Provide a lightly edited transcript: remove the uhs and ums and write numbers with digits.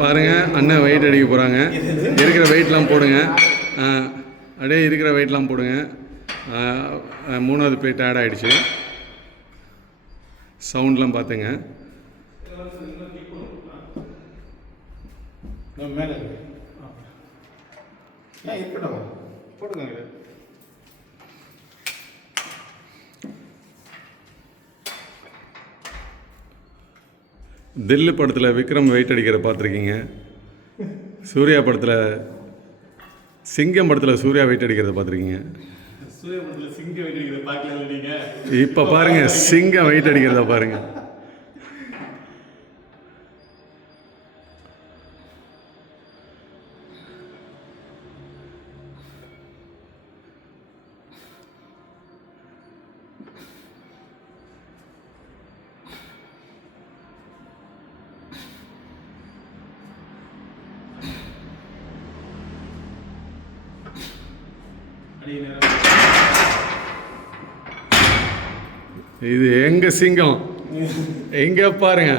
பாருங்கள், அண்ணன் வெயிட் அடிக்க போகிறாங்க. இருக்கிற வெயிட்லாம் போடுங்க. அப்படியே இருக்கிற வெயிட்லாம் போடுங்க. 3வது பிளேட் ஆட் ஆகிடுச்சு. சவுண்ட்லாம் பார்த்துங்க. மேலே இருக்கட்டும், போடுங்க. தில்லு படத்தில் விக்ரம் வெயிட் அடிக்கிறத பார்த்துருக்கீங்க. சூர்யா படத்தில் சிங்கம் படத்தில் சூர்யா வெயிட் அடிக்கிறத பார்த்துருக்கீங்க. சூர்யா படத்தில் சிங்கம் வெயிட் அடிக்கிறத பார்க்கல நீங்கள். இப்போ பாருங்கள், சிங்கம் வெயிட் அடிக்கிறத பாருங்கள். இது எங்க சிங்கம், எங்க பாருங்க.